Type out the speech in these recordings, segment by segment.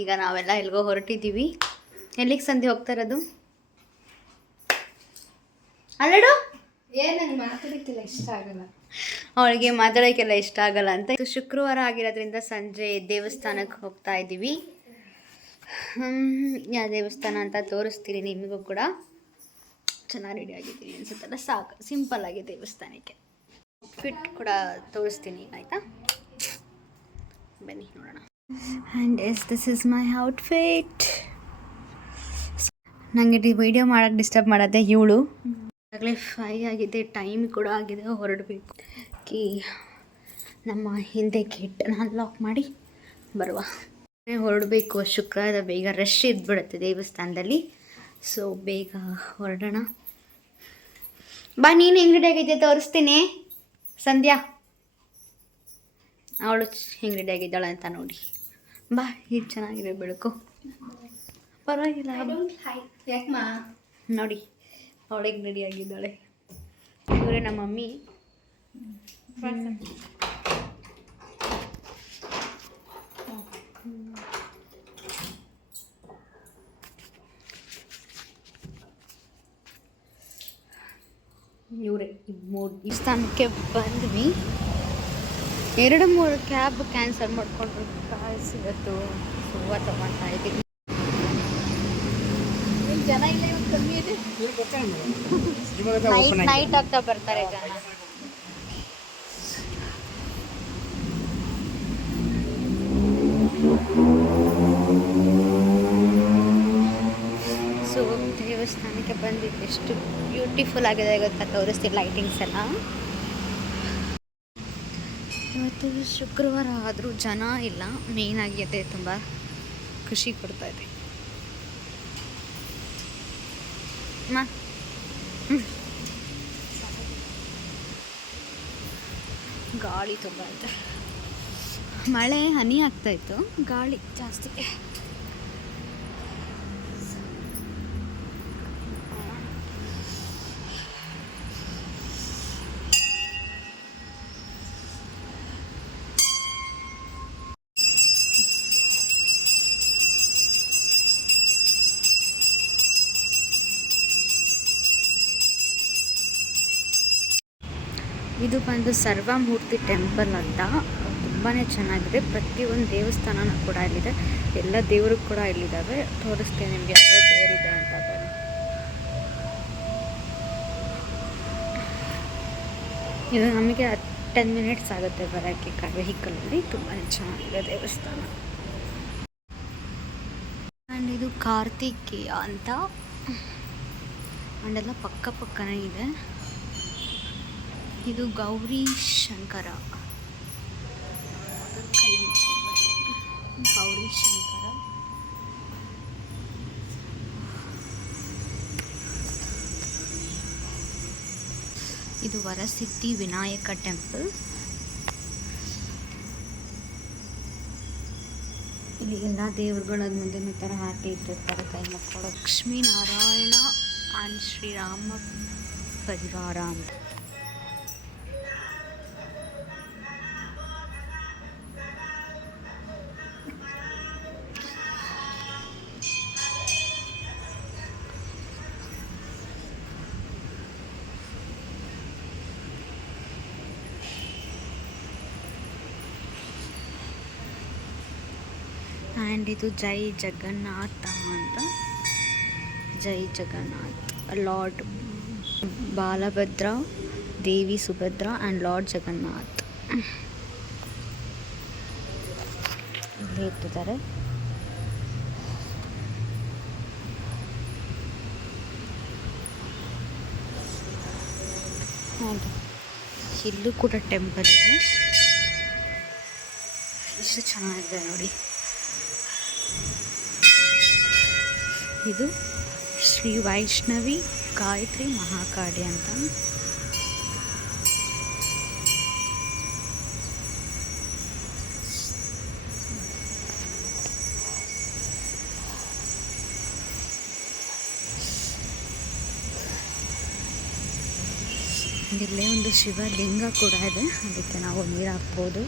ಈಗ ನಾವೆಲ್ಲ ಎಲ್ಲಿಗೋ ಹೊರಟಿದ್ದೀವಿ. ಎಲ್ಲಿಗೆ ಸಂಧಿ ಹೋಗ್ತಾ ಇರೋದು? ಅಲ್ಲಡು ನಂಗೆ ಮಾತಾಡೋಕ್ಕೆಲ್ಲ ಇಷ್ಟ ಆಗಲ್ಲ, ಅವಳಿಗೆ ಮಾತಾಡೋಕ್ಕೆಲ್ಲ ಇಷ್ಟ ಆಗಲ್ಲ ಅಂತ. ಇದು ಶುಕ್ರವಾರ ಆಗಿರೋದ್ರಿಂದ ಸಂಜೆ ದೇವಸ್ಥಾನಕ್ಕೆ ಹೋಗ್ತಾ ಇದ್ದೀವಿ. ಯಾವ ದೇವಸ್ಥಾನ ಅಂತ ತೋರಿಸ್ತೀನಿ ನಿಮಗೂ ಕೂಡ. ಚೆನ್ನಾಗಿ ರೆಡಿ ಆಗಿದ್ದೀನಿ ಅನ್ಸುತ್ತಲ್ಲ, ಸಾಕು, ಸಿಂಪಲ್ ಆಗಿ ದೇವಸ್ಥಾನಕ್ಕೆ. ಫಿಟ್ ಕೂಡ ತೋರಿಸ್ತೀನಿ, ಆಯಿತಾ? ಬನ್ನಿ ನೋಡೋಣ. And yes, this is my outfit. ನನಗೆ ವಿಡಿಯೋ ಮಾಡೋಕ್ಕೆ ಡಿಸ್ಟರ್ಬ್ ಮಾಡೋದೇ ಇವಳು. ಆಗಲೇ 5 ಆಗಿದೆ, ಟೈಮ್ ಕೂಡ ಆಗಿದೆ, ಹೊರಡಬೇಕು. ನಮ್ಮ ಹಿಂದೆ ಗೇಟನ್ನು ಅನ್ಲಾಕ್ ಮಾಡಿ ಬರುವ, ಹೊರಡಬೇಕು. ಶುಕ್ರವಾರ ಬೇಗ ರಶ್ ಇದ್ಬಿಡುತ್ತೆ ದೇವಸ್ಥಾನದಲ್ಲಿ, ಸೊ ಬೇಗ ಹೊರಡೋಣ. ಬಾ, ನೀನು ಹೆಂಗೆ ರೆಡಿ ಆಗಿದ್ದೆ ತೋರಿಸ್ತೀನಿ. ಸಂಧ್ಯಾ ಅವಳು ಹೆಂಗೆ ರೆಡಿ ಆಗಿದ್ದಾಳೆ ಅಂತ ನೋಡಿ. ಬಾ, ಇದು ಚೆನ್ನಾಗಿದೆ ಬೆಳಕು, ಪರವಾಗಿಲ್ಲ. ಯಾಕಮ್ಮ ನೋಡಿ ಅವಳಿಗೆ ರೆಡಿ ಆಗಿದ್ದಾಳೆ. ಇವರೇ ನಮ್ಮ ಮಮ್ಮಿ. ಇವರೇ 3 ಸ್ಥಾನಕ್ಕೆ ಬಂದ್ವಿ. 2-3 ಕ್ಯಾಬ್ ಕ್ಯಾನ್ಸಲ್ ಮಾಡಿಕೊಂಡ್ರು. ಕಾಯ್ಸ್ ಇವತ್ತು ಹೂವು ತಗೊತಾ ಇದ್ದೀವಿ. ಜನ ಇಲ್ಲ, ಇವತ್ತು ಕಮ್ಮಿ ಇದೆ. ನೈಟ್ ಆಗ್ತಾ ಬರ್ತಾರೆ ಜನ. ಸೊ ದೇವಸ್ಥಾನಕ್ಕೆ ಬಂದಿದ್ದು ಎಷ್ಟು ಬ್ಯೂಟಿಫುಲ್ ಆಗಿದೆ ಗೊತ್ತಾ, ತೋರಿಸ್ತೀವಿ ಲೈಟಿಂಗ್ಸ್ ಎಲ್ಲ. ಇವತ್ತು ಶುಕ್ರವಾರ ಆದರೂ ಜನ ಇಲ್ಲ, ಮೇಯ್ನಾಗಿ ಅದೇ ತುಂಬ ಖುಷಿ ಕೊಡ್ತಾ ಇದೆ. ಗಾಳಿ ತುಂಬ ಐತೆ, ಮಳೆ ಹನಿ ಆಗ್ತಾಯಿತ್ತು, ಗಾಳಿ ಜಾಸ್ತಿ. ಇದು ಬಂದು ಸರ್ವಮೂರ್ತಿ ಟೆಂಪಲ್ ಅಂತ, ತುಂಬಾ ಚೆನ್ನಾಗಿದೆ. ಪ್ರತಿಯೊಂದು ದೇವಸ್ಥಾನನೂ ಕೂಡ ಇಲ್ಲಿದೆ, ಎಲ್ಲ ದೇವರು ಕೂಡ ಇಲ್ಲಿದ್ದಾವೆ. ತೋರಿಸ್ತೇನೆ ನಿಮಗೆ ಯಾವ್ಯಾವ ದೇವರಿದೆ ಅಂತ. ಇದು ನಮಗೆ 10 ಮಿನಿಟ್ಸ್ ಆಗುತ್ತೆ ಬರೋಕ್ಕೆ ವೆಹಿಕಲಲ್ಲಿ. ತುಂಬಾ ಚೆನ್ನಾಗಿದೆ ದೇವಸ್ಥಾನ. ಆ್ಯಂಡ್ ಇದು ಕಾರ್ತಿಕೇಯ ಅಂತ, ಆ್ಯಂಡ್ ಎಲ್ಲ ಪಕ್ಕನೇ ಇದೆ. ಇದು ಗೌರಿ ಶಂಕರ. ಇದು ವರಸಿದ್ಧಿ ವಿನಾಯಕ ಟೆಂಪಲ್. ಇಲ್ಲಿ ಎಲ್ಲ ದೇವರುಗಳ ಮುಂದೆ ಈ ಥರ ಹಾಕಿ ಇಟ್ಟಿರ್ತಾರೆ ಕೈ ಮುಕ್ಕೊಳ್ಳೋ. ಲಕ್ಷ್ಮೀ ನಾರಾಯಣ ಆ್ಯಂಡ್ ಶ್ರೀರಾಮ ಪರಿವಾರ ಅಂತ. ಆ್ಯಂಡ್ ಇದು ಜೈ ಜಗನ್ನಾಥ ಅಂತ. ಜೈ Jagannath, lord Balabhadra, Devi Subhadra and lord Jagannath ಇಲ್ಲಿ ಇಟ್ಟಿದ್ದಾರೆ. ಆ್ಯಂಡ್ ಇಲ್ಲೂ ಕೂಡ ಟೆಂಪಲ್ ಇದೆ. ಎಷ್ಟು ಚೆನ್ನಾಗಿದೆ ನೋಡಿ. ಇದು ಶ್ರೀ ವೈಷ್ಣವಿ ಗಾಯತ್ರಿ ಮಹಾಕಾಳಿ ಅಂತ. ಇಲ್ಲೇ ಒಂದು ಶಿವಲಿಂಗ ಕೂಡ ಇದೆ, ಅದಕ್ಕೆ ನಾವು ನೀರು ಹಾಕ್ಬೋದು.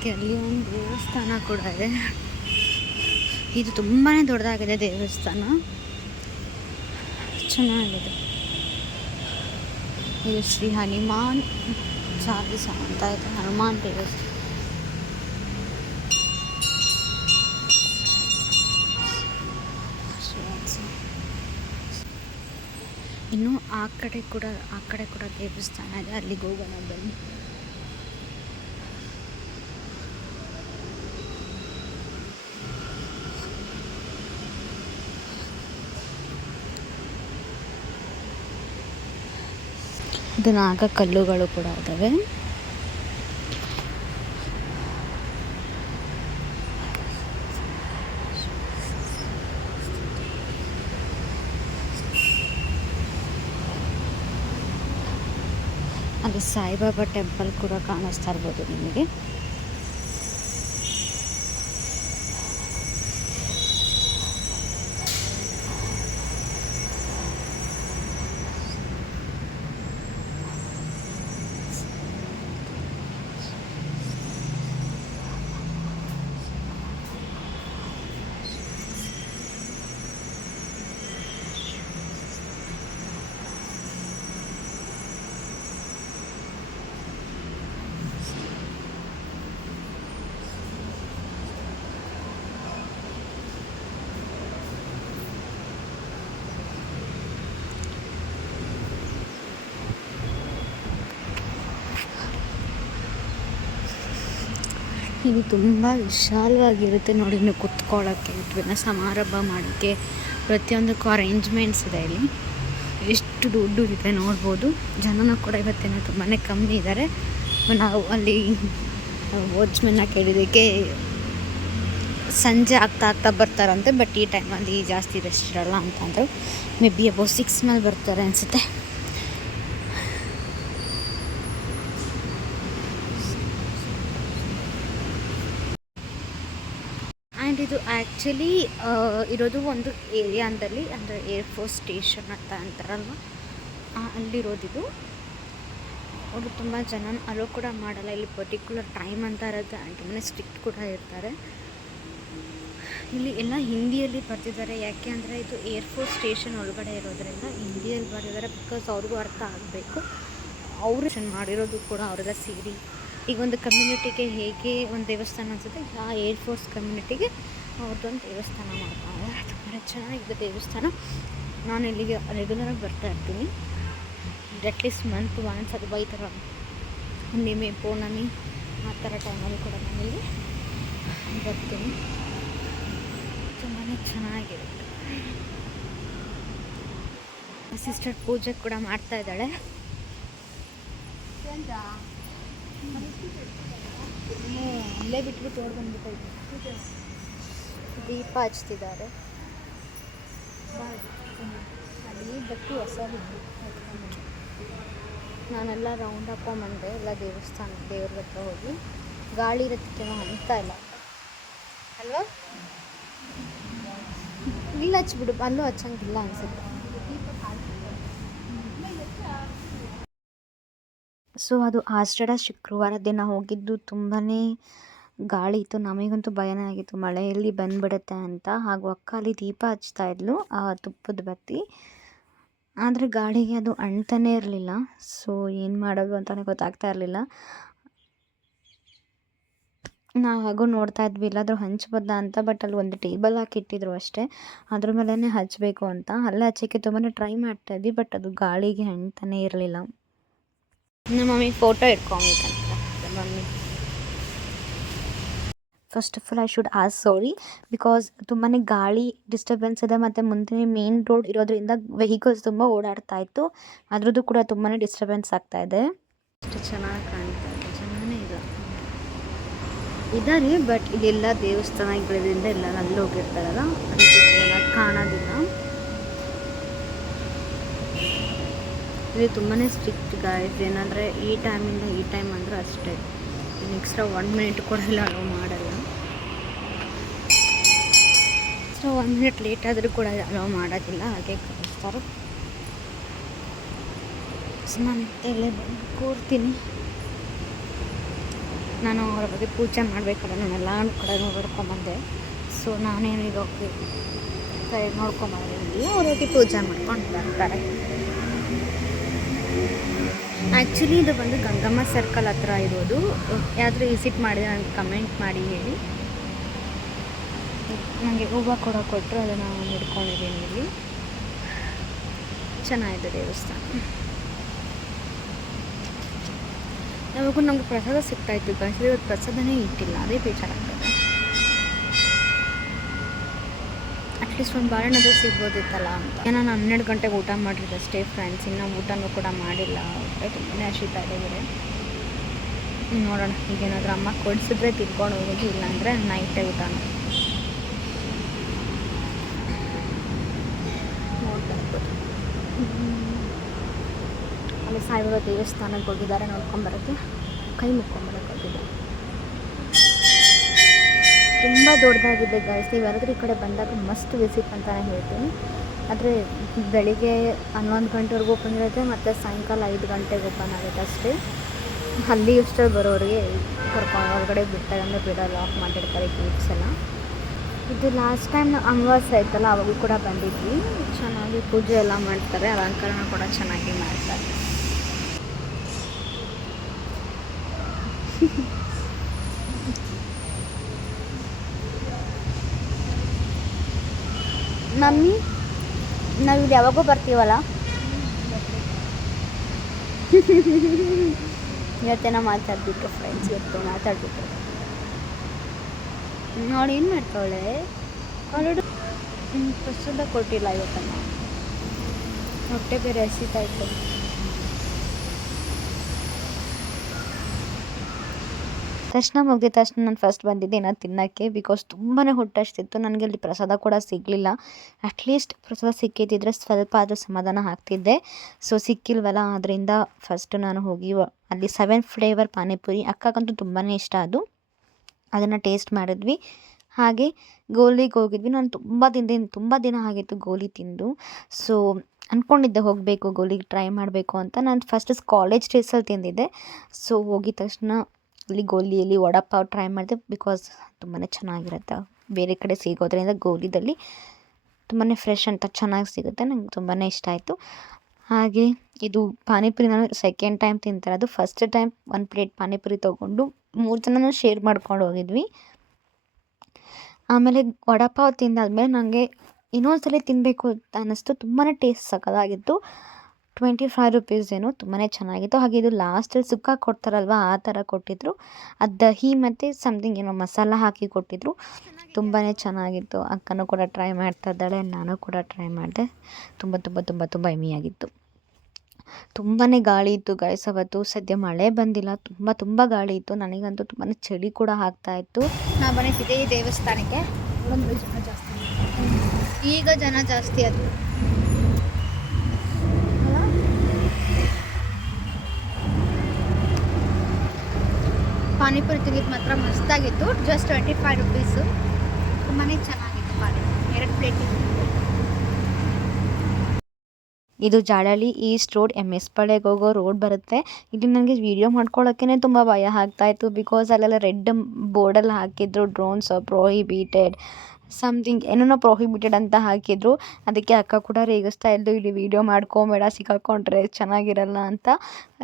ಹಾಗೆ ಅಲ್ಲಿ ಒಂದು ದೇವಸ್ಥಾನ ಕೂಡ ಇದೆ. ಇದು ತುಂಬಾ ದೊಡ್ಡದಾಗಿದೆ ದೇವಸ್ಥಾನ, ಚೆನ್ನಾಗಿದೆ. ಇದು ಶ್ರೀ ಹನುಮಾನ್ ಚಾಲಿಸ ಅಂತ ಇದೆ, ಹನುಮಾನ್ ದೇವಸ್ಥಾನ. ಇನ್ನು ಆ ಕಡೆ ಕೂಡ ದೇವಸ್ಥಾನ ಇದೆ, ಅಲ್ಲಿಗೆ ಹೋಗೋಣ ಬನ್ನಿ. ಇದು ನಾಗ ಕಲ್ಲುಗಳು ಕೂಡ ಇದ್ದಾವೆ. ಅಲ್ಲಿ ಸಾಯಿಬಾಬಾ ಟೆಂಪಲ್ ಕೂಡ ಕಾಣಿಸ್ತಾ ಇರ್ಬೋದು ನಿಮಗೆ. ಇದು ತುಂಬ ವಿಶಾಲವಾಗಿರುತ್ತೆ ನೋಡಿ. ನೀವು ಕುತ್ಕೊಳ್ಳೋಕ್ಕೆ, ಅಥವಾ ಸಮಾರಂಭ ಮಾಡೋಕ್ಕೆ ಪ್ರತಿಯೊಂದಕ್ಕೂ ಅರೇಂಜ್ಮೆಂಟ್ಸ್ ಇದೆ ಇಲ್ಲಿ. ಎಷ್ಟು ದೊಡ್ಡ ಇದೆ ನೋಡ್ಬೋದು. ಜನನೂ ಕೂಡ ಇವತ್ತೇನೋ ತುಂಬಾ ಕಮ್ಮಿ ಇದ್ದಾರೆ. ನಾವು ಅಲ್ಲಿ ವಾಚ್ಮೆನ್ನ ಕೇಳಿದ್ದಕ್ಕೆ ಸಂಜೆ ಆಗ್ತಾ ಬರ್ತಾರಂತೆ, ಬಟ್ ಈ ಟೈಮಲ್ಲಿ ಜಾಸ್ತಿ ರೆಸ್ಟ್ ಇರಲ್ಲ ಅಂತಂದರು. ಮೇ ಬಿ ಅಬೌವ್ 6 ಮೇಲೆ ಬರ್ತಾರೆ ಅನಿಸುತ್ತೆ. ಆ್ಯಂಡ್ ಇದು ಆ್ಯಕ್ಚುಲಿ ಇರೋದು ಒಂದು ಏರಿಯಾದಲ್ಲಿ, ಅಂದರೆ ಏರ್ಫೋರ್ಸ್ ಸ್ಟೇಷನ್ ಅಂತ ಅಂತಾರಲ್ವ, ಅಲ್ಲಿರೋದಿದು. ಅವರು ತುಂಬ ಜನ ಅಲೋ ಕೂಡ ಮಾಡಲ್ಲ. ಇಲ್ಲಿ ಪರ್ಟಿಕ್ಯುಲರ್ ಟೈಮ್ ಅಂತ ಇರುತ್ತೆ, ಆ್ಯಂಡ್ ತುಂಬಾ ಸ್ಟ್ರಿಕ್ಟ್ ಕೂಡ ಇರ್ತಾರೆ. ಇಲ್ಲಿ ಎಲ್ಲ ಹಿಂದಿಯಲ್ಲಿ ಬರ್ತಿದ್ದಾರೆ. ಯಾಕೆ ಅಂದರೆ ಇದು ಏರ್ಫೋರ್ಸ್ ಸ್ಟೇಷನ್ ಒಳಗಡೆ ಇರೋದ್ರಿಂದ ಹಿಂದಿಯಲ್ಲಿ ಬರೆದಿದ್ದಾರೆ. ಬಿಕಾಸ್ ಅವ್ರಿಗೂ ಅರ್ಥ ಆಗಬೇಕು. ಅವರು ಮಾಡಿರೋದು ಕೂಡ ಅವ್ರಿಗೆಲ್ಲ ಸೇರಿ ಈಗ ಒಂದು ಕಮ್ಯುನಿಟಿಗೆ ಹೇಗೆ ಒಂದು ದೇವಸ್ಥಾನ ಅನಿಸುತ್ತೆ, ಆ ಏರ್ಫೋರ್ಸ್ ಕಮ್ಯುನಿಟಿಗೆ ಅವ್ರದ್ದೊಂದು ದೇವಸ್ಥಾನ ಮಾಡ್ತಾರೆ. ತುಂಬಾ ಚೆನ್ನಾಗಿದೆ ದೇವಸ್ಥಾನ. ನಾನು ಇಲ್ಲಿಗೆ ರೆಗ್ಯುಲರಾಗಿ ಬರ್ತಾ ಇರ್ತೀನಿ. ಅಟ್ಲೀಸ್ಟ್ ಮಂತ್ ಒನ್ಸ್ ಅಥವಾ ಈ ಥರ ಹುಣ್ಣಿಮೆ, ಪೌರ್ಣಮಿ ಆ ಥರ ಟೈಮಲ್ಲಿ ಕೂಡ ನಾನಿಲ್ಲಿ ಬರ್ತೀನಿ. ತುಂಬಾ ಚೆನ್ನಾಗಿರುತ್ತೆ. ಸಿಸ್ಟರ್ ಪೂಜೆ ಕೂಡ ಮಾಡ್ತಾ ಇದ್ದಾಳೆ. ಅಲ್ಲೇ ಬಿಟ್ಬಿಟ್ಟು ತೋಡ್ ಬಂದ್ಬಿಟ್ಟು ದೀಪ ಹಚ್ತಿದ್ದಾರೆ. ಅಲ್ಲಿ ಬಟ್ಟಿ ಹೊಸದಿದ್ದು ನಾನೆಲ್ಲ ರೌಂಡ್ ಹಾಕೊಂಬಂದೆ, ಎಲ್ಲ ದೇವ್ರ ಹತ್ರ ಹೋಗಿ. ಗಾಳಿ ಇರುತ್ತೆ ಅಂತ ಇಲ್ಲ ಅಲ್ವಾ? ಇಲ್ಲಿ ಹಚ್ಬಿಡು, ಅಲ್ಲೂ ಹಚ್ಚಂಗಿಲ್ಲ ಅನ್ಸುತ್ತೆ. ಸೊ ಅದು ಆಷಾಢ ಶುಕ್ರವಾರ ದಿನ ಹೋಗಿದ್ದು. ತುಂಬಾ ಗಾಳಿ ಇತ್ತು, ನಮಗಂತೂ ಭಯನೇ ಆಗಿತ್ತು ಮಳೆಯಲ್ಲಿ ಬಂದ್ಬಿಡುತ್ತೆ ಅಂತ. ಹಾಗೂ ಅಕ್ಕ ಅಲ್ಲಿ ದೀಪ ಹಚ್ತಾ ಇದ್ಲು, ಆ ತುಪ್ಪದ ಬತ್ತಿ. ಆದರೆ ಗಾಳಿಗೆ ಅದು ಅಂಟ್ತಾನೇ ಇರಲಿಲ್ಲ. ಸೊ ಏನು ಮಾಡೋದು ಅಂತಲೇ ಗೊತ್ತಾಗ್ತಾ ಇರಲಿಲ್ಲ. ನಾವು ಹಾಗೂ ನೋಡ್ತಾ ಇದ್ವಿ ಎಲ್ಲಾದರೂ ಹಂಚ್ಬೋದಾ ಅಂತ. ಬಟ್ ಅಲ್ಲಿ ಒಂದು ಟೇಬಲ್ ಹಾಕಿಟ್ಟಿದ್ರು ಅಷ್ಟೇ, ಅದ್ರ ಮೇಲೇ ಹಚ್ಚಬೇಕು ಅಂತ. ಅಲ್ಲೇ ಹಚ್ಚೋಕ್ಕೆ ತುಂಬಾ ಟ್ರೈ ಮಾಡ್ತಾಯಿದ್ವಿ, ಬಟ್ ಅದು ಗಾಳಿಗೆ ಅಂಟ್ತಾನೇ ಇರಲಿಲ್ಲ. ನಮ್ಮ ಮಮ್ಮಿ ಫೋಟೋ ಇಟ್ಕೊಬೇಕಂತ. Mummy first of all I should ask sorry, because ತುಂಬಾ ಗಾಳಿ ಡಿಸ್ಟರ್ಬೆನ್ಸ್ ಇದೆ. ಮತ್ತು ಮುಂದೆ ಮೇನ್ ರೋಡ್ ಇರೋದ್ರಿಂದ ವೆಹಿಕಲ್ಸ್ ತುಂಬ ಓಡಾಡ್ತಾ ಇತ್ತು. ಅದ್ರದ್ದು ಕೂಡ ತುಂಬಾ ಡಿಸ್ಟರ್ಬೆನ್ಸ್ ಆಗ್ತಾ ಇದೆ. ಅಷ್ಟು ಚೆನ್ನಾಗಿ ಕಾಣ್ತಾ ಇದೆ, ಚೆನ್ನಾಗೇ ಇದೆ ಇದ್ದಾರೆ. ಬಟ್ ಇಲ್ಲೆಲ್ಲ ದೇವಸ್ಥಾನಗಳಿಂದ ಎಲ್ಲ ಅಲ್ಲಿ ಹೋಗಿರ್ತಾರಲ್ಲ, ಅದಕ್ಕೆ ಕಾಣೋದಿಲ್ಲ. ಇದು ತುಂಬಾ ಸ್ಟ್ರಿಕ್ಟ್ ಗಾಯ್ಸ್. ಏನಂದರೆ ಈ ಟೈಮಿಂದ ಈ ಟೈಮ್ ಅಂದರೆ ಅಷ್ಟೇ, ಎಕ್ಸ್ಟ್ರಾ 1 ಮಿನಿಟ್ ಕೂಡ ಇಲ್ಲ ಅಲೋ ಮಾಡಲ್ಲ. ಎಕ್ಸ್ಟ್ರಾ 1 ಮಿನಿಟ್ ಲೇಟ್ ಆದರೂ ಕೂಡ ಅಲೋ ಮಾಡೋದಿಲ್ಲ, ಹಾಗೆ ಕಳಿಸ್ತಾರೆ. ಸೊ ನಾನು ಇಲ್ಲೇ ಬಂದು ಕೂರ್ತೀನಿ. ನಾನು ಅವರ ಬಗ್ಗೆ ಪೂಜೆ ಮಾಡಬೇಕಲ್ಲ, ನಾನೆಲ್ಲ ಕಡೆ ನೋಡ್ಕೊಂಬಂದೆ. ಸೊ ನಾನೇನೀಗ ಹೋಗಿ ನೋಡ್ಕೊಂಬಂದಿದ್ದೀನಿ, ಅವ್ರಿಗೆ ಪೂಜೆ ಮಾಡ್ಕೊಂಡು ಬರ್ತಾರೆ. ಆ್ಯಕ್ಚುಲಿ ಇದು ಬಂದು ಗಂಗಮ್ಮ ಸರ್ಕಲ್ ಹತ್ರ ಇರೋದು. ಯಾರಾದರೂ ವಿಸಿಟ್ ಮಾಡಿದ್ರೆ ನನಗೆ ಕಮೆಂಟ್ ಮಾಡಿ ಹೇಳಿ. ನನಗೆ ಹೂವು ಕೂಡ ಕೊಟ್ಟರು, ಅದನ್ನು ಹಿಡ್ಕೊಂಡಿದ್ದೀನಿ. ಇಲ್ಲಿ ಚೆನ್ನಾಗಿದೆ ದೇವಸ್ಥಾನ. ಯಾವಾಗೂ ನಮಗೆ ಪ್ರಸಾದ ಸಿಗ್ತಾಯಿತ್ತು ಗಣೇಶ, ಇವತ್ತು ಪ್ರಸಾದನೇ ಇಟ್ಟಿಲ್ಲ, ಅದೇ ಬೇಜಾರಾಗ್ತದೆ. ಅಟ್ಲೀಸ್ಟ್ ಒಂದು ಬಾಳೆಹಣ್ಣು ಸಿಗ್ಬೋದಿತ್ತಲ್ಲ ಅಂತ. ನಾನು 12 ಗಂಟೆಗೆ ಊಟ ಮಾಡಿರೋದು ಅಷ್ಟೇ ಫ್ರೆಂಡ್ಸ್, ಇನ್ನೂ ಊಟನೂ ಕೂಡ ಮಾಡಿಲ್ಲ. ಹೊಟ್ಟೆ ತುಂಬನೇ ಹಸಿತಾ ಇದೆ. ನೋಡೋಣ, ಈಗೇನಾದರೂ ಅಮ್ಮ ಕೊಡಿಸಿದ್ರೆ ತಿನ್ಕೊಂಡು ಹೋಗೋದು, ಇಲ್ಲಾಂದರೆ ನೈಟೇ ಊಟನ ನೋಡ್ತಾ ಇರ್ಬೋದು. ಅಲ್ಲಿ ಸಾಯಿಬಾಬಾ ದೇವಸ್ಥಾನಕ್ಕೆ ಹೋಗಿದ್ದಾರೆ, ನೋಡ್ಕೊಂಬರೋಕ್ಕೆ, ಕೈ ಮುಕ್ಕೊಂಬರೋಕ್ಕೆ ಹೋಗಿದ್ದಾರೆ. ತುಂಬ ದೊಡ್ಡದಾಗಿದೆ ಗೈಸ್. ನೀವು ಯಾರಾದರೂ ಈ ಕಡೆ ಬಂದಾಗ ಮಸ್ಟ್ ವಿಸಿಟ್ ಅಂತಲೇ ಹೇಳ್ತೀನಿ. ಆದರೆ ಬೆಳಿಗ್ಗೆ 11 ಗಂಟೆವರೆಗೂ ಓಪನ್ ಇರುತ್ತೆ, ಮತ್ತು ಸಾಯಂಕಾಲ 5 ಗಂಟೆಗೆ ಓಪನ್ ಆಗುತ್ತೆ ಅಷ್ಟೇ. ಅಲ್ಲಿ ಅಷ್ಟೇ ಬರೋರಿಗೆ ಕರ್ಕೊಂಡು ಹೊರಗಡೆ ಬಿಡ್ತಾರೆ, ಅಂದರೆ ಬಿಡೋ ಲಾಕ್ ಮಾಡಿರ್ತಾರೆ ಗೇಟ್ಸ್ ಎಲ್ಲ. ಇದು ಲಾಸ್ಟ್ ಟೈಮ್ ಅಮಾವಾಸ್ಯೆ ಆಯ್ತಲ್ಲ, ಅವಾಗೂ ಕೂಡ ಬಂದಿದ್ವಿ. ಚೆನ್ನಾಗಿ ಪೂಜೆ ಎಲ್ಲ ಮಾಡ್ತಾರೆ, ಅಲಂಕರಣ ಕೂಡ ಚೆನ್ನಾಗಿ ಮಾಡ್ತಾರೆ. ಮಮ್ಮಿ, ನಾವು ಇಲ್ಲಿ ಯಾವಾಗೂ ಬರ್ತೀವಲ್ಲ, ಇವತ್ತೇನೋ ಮಾತಾಡ್ಬಿಟ್ರು ಫ್ರೆಂಡ್ಸ್, ಇವತ್ತು ಮಾತಾಡ್ಬಿಟ್ರು. ನೋಡಿ ಏನು ಮಾಡ್ತಾವಳೆ, ಅವಳು ಪ್ರಸಾದ ಕೊಟ್ಟಿಲ್ಲ ಇವತ್ತಮ್ಮ, ಹೊಟ್ಟೆ ಬೇರೆ ಹಸಿತಾ ಇತ್ತು. ದರ್ಶನ ಮುಗಿದ ತಕ್ಷಣ ನಾನು ಫಸ್ಟ್ ಬಂದಿದ್ದೆ ಏನಾದ್ರು ತಿನ್ನೋಕ್ಕೆ, ಬಿಕಾಸ್ ತುಂಬಾ ಹೊಟ್ಟೆ ಹಸ್ತಿತ್ತು. ನನಗೆ ಅಲ್ಲಿ ಪ್ರಸಾದ ಕೂಡ ಸಿಗಲಿಲ್ಲ. ಅಟ್ಲೀಸ್ಟ್ ಪ್ರಸಾದ ಸಿಕ್ಕಿದ್ದಿದ್ರೆ ಸ್ವಲ್ಪ ಆದರೂ ಸಮಾಧಾನ ಆಗ್ತಿದ್ದೆ. ಸೊ ಸಿಕ್ಕಿಲ್ವಲ್ಲ, ಅದರಿಂದ ಫಸ್ಟು ನಾನು ಹೋಗಿ ಅಲ್ಲಿ 7 ಫ್ಲೇವರ್ ಪಾನಿಪುರಿ, ಅಕ್ಕಗಂತೂ ತುಂಬಾ ಇಷ್ಟ ಅದು, ಅದನ್ನು ಟೇಸ್ಟ್ ಮಾಡಿದ್ವಿ. ಹಾಗೆ ಗೋಲಿಗೆ ಹೋಗಿದ್ವಿ. ನಾನು ತುಂಬ ದಿನ ಆಗಿತ್ತು ಗೋಲಿ ತಿಂದು. ಸೊ ಅಂದ್ಕೊಂಡಿದ್ದೆ ಹೋಗಬೇಕು ಗೋಲಿಗೆ ಟ್ರೈ ಮಾಡಬೇಕು ಅಂತ. ನಾನು ಫಸ್ಟ್ ಕಾಲೇಜ್ ಡೇಸಲ್ಲಿ ತಿಂದಿದ್ದೆ. ಸೊ ಹೋಗಿದ ತಕ್ಷಣ ಅಲ್ಲಿ ಗೋಲಿಯಲ್ಲಿ ವಡಾಪಾವ್ ಟ್ರೈ ಮಾಡಿದೆ, ಬಿಕಾಸ್ ತುಂಬಾ ಚೆನ್ನಾಗಿರುತ್ತೆ. ಬೇರೆ ಕಡೆ ಸಿಗೋದ್ರಿಂದ ಗೋಲಿದಲ್ಲಿ ತುಂಬಾ ಫ್ರೆಶ್ ಅಂತ ಚೆನ್ನಾಗಿ ಸಿಗುತ್ತೆ, ನಂಗೆ ತುಂಬಾ ಇಷ್ಟ ಆಯಿತು. ಹಾಗೆ ಇದು ಪಾನಿಪುರಿ ನಾನು ಸೆಕೆಂಡ್ ಟೈಮ್ ತಿಂತಿರೋದು. ಫಸ್ಟ್ ಟೈಮ್ 1 ಪ್ಲೇಟ್ ಪಾನಿಪುರಿ ತೊಗೊಂಡು 3 ಜನನೂ ಶೇರ್ ಮಾಡ್ಕೊಂಡು ಹೋಗಿದ್ವಿ. ಆಮೇಲೆ ವಡಾಪಾವ್ ತಿಂದಾದ್ಮೇಲೆ ನನಗೆ ಇನ್ನೊಂದ್ಸಲ ತಿನ್ನಬೇಕು ಅಂತ ಅನ್ನಿಸ್ತು. ತುಂಬಾ ಟೇಸ್ಟ್ ಸಕ್ಕತ್ತಾಗಿತ್ತು. 25 ರುಪೀಸ್ ಏನೋ, ತುಂಬಾ ಚೆನ್ನಾಗಿತ್ತು. ಹಾಗೆ ಇದು ಲಾಸ್ಟಲ್ಲಿ ಸುಕ್ಕ ಕೊಡ್ತಾರಲ್ವ, ಆ ಥರ ಕೊಟ್ಟಿದ್ರು. ಅದು ದಹಿ ಮತ್ತು ಸಮಥಿಂಗ್ ಏನೋ ಮಸಾಲ ಹಾಕಿ ಕೊಟ್ಟಿದ್ರು, ತುಂಬಾ ಚೆನ್ನಾಗಿತ್ತು. ಅಕ್ಕನೂ ಕೂಡ ಟ್ರೈ ಮಾಡ್ತಾ ಇದ್ದಾಳೆ, ನಾನು ಕೂಡ ಟ್ರೈ ಮಾಡಿದೆ. ತುಂಬ ಯಮ್ಮಿಯಾಗಿತ್ತು. ತುಂಬಾ ಗಾಳಿ ಇತ್ತು ಗೈಸ್ ಅವತ್ತು. ಸದ್ಯ ಮಳೆ ಬಂದಿಲ್ಲ, ತುಂಬ ಗಾಳಿ ಇತ್ತು. ನನಗಂತೂ ತುಂಬಾ ಚಳಿ ಕೂಡ ಆಗ್ತಾಯಿತ್ತು. ನಾವು ಬಂದಿದ್ದೆ ಈ ದೇವಸ್ಥಾನಕ್ಕೆ. ಈಗ ಜನ ಜಾಸ್ತಿ ಆದರು. ಪಾನಿಪುರಿ ತಿಂದಿದ್ದು ಮಾತ್ರ ಮಸ್ತಾಗಿತ್ತು. ಜಸ್ಟ್ 25 ರುಪೀಸು, ತುಂಬಾ ಚೆನ್ನಾಗಿತ್ತು ಪಾನಿಪುರಿ, 2 ಪ್ಲೇಟ್ ಇತ್ತು. ಇದು ಜಾಲಹಳ್ಳಿ ಈಸ್ಟ್ ರೋಡ್, MS ಪಾಳ್ಯಕ್ಕೆ ಹೋಗೋ ರೋಡ್ ಬರುತ್ತೆ. ಇಲ್ಲಿ ನನಗೆ ವೀಡಿಯೋ ಮಾಡ್ಕೊಳ್ಳೋಕ್ಕೇ ತುಂಬ ಭಯ ಆಗ್ತಾಯಿತ್ತು, ಬಿಕಾಸ್ ಅಲ್ಲೆಲ್ಲ ರೆಡ್ ಬೋರ್ಡಲ್ಲಿ ಹಾಕಿದ್ರು ಡ್ರೋನ್ಸ್ ಪ್ರೊಹಿಬಿಟೆಡ್ ಸಮಥಿಂಗ್ ಏನೇನೋ ಪ್ರೊಹಿಬಿಟೆಡ್ ಅಂತ ಹಾಕಿದ್ರು. ಅದಕ್ಕೆ ಅಕ್ಕ ಕೂಡ ರೇಗಿಸ್ತಾ ಇದ್ದು, ಇಲ್ಲಿ ವೀಡಿಯೋ ಮಾಡ್ಕೊಬೇಡ, ಸಿಕ್ಕಾಕೊಂಡ್ರೆ ಚೆನ್ನಾಗಿರಲ್ಲ ಅಂತ.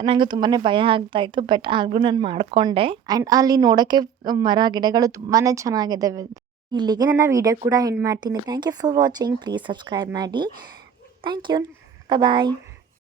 ನನಗೆ ತುಂಬಾ ಭಯ ಆಗ್ತಾಯಿತ್ತು, ಬಟ್ ಆದರೂ ನಾನು ಮಾಡಿಕೊಂಡೆ. ಆ್ಯಂಡ್ ಅಲ್ಲಿ ನೋಡೋಕ್ಕೆ ಮರ ಗಿಡಗಳು ತುಂಬಾ ಚೆನ್ನಾಗಿದ್ದಾವೆ. ಇಲ್ಲಿಗೆ ನನ್ನ ವೀಡಿಯೋ ಕೂಡ ಎಂಡ್ ಮಾಡ್ತೀನಿ. Thank you for watching. Please subscribe ಮಾಡಿ. Thank you. Bye-bye.